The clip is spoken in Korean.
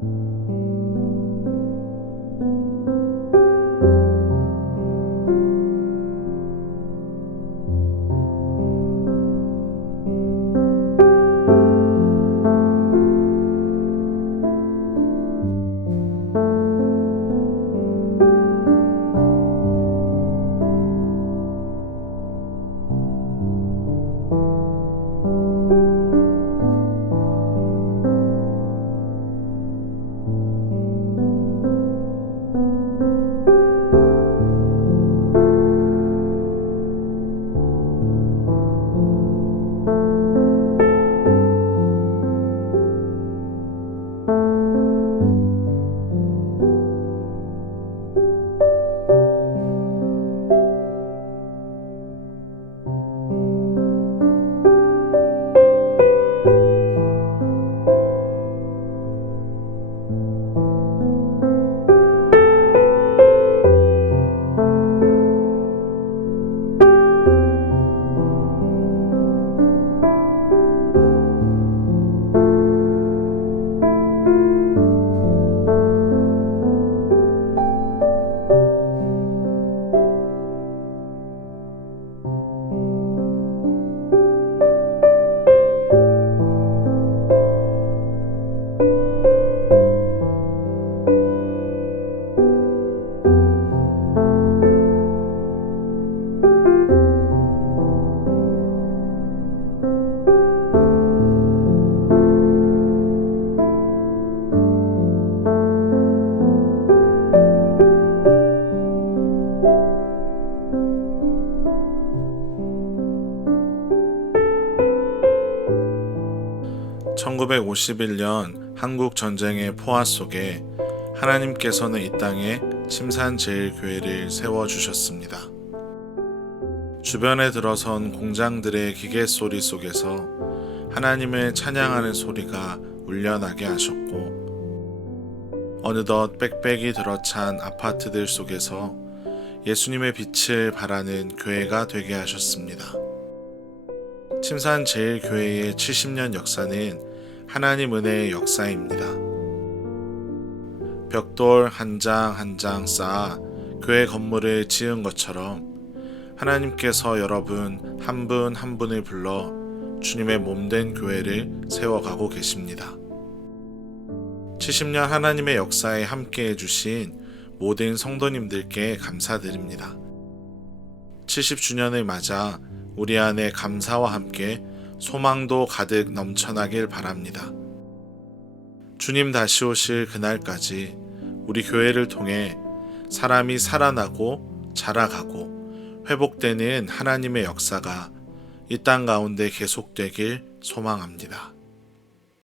you 1951년 한국 전쟁의 포화 속에 하나님께서는 이 땅에 침산제일교회를 세워주셨습니다. 주변에 들어선 공장들의 기계 소리 속에서 하나님을 찬양하는 소리가 울려나게 하셨고, 어느덧 빽빽이 들어찬 아파트들 속에서 예수님의 빛을 발하는 교회가 되게 하셨습니다. 침산제일교회의 70년 역사는 하나님 은혜의 역사입니다. 벽돌 한 장 한 장 쌓아 교회 건물을 지은 것처럼 하나님께서 여러분 한분한 분을 불러 주님의 몸된 교회를 세워가고 계십니다. 70년 하나님의 역사에 함께 해 주신 모든 성도님들께 감사드립니다. 70주년을 맞아 우리 안에 감사와 함께 소망도 가득 넘쳐나길 바랍니다. 주님 다시 오실 그날까지 우리 교회를 통해 사람이 살아나고 자라가고 회복되는 하나님의 역사가 이 땅 가운데 계속되길 소망합니다.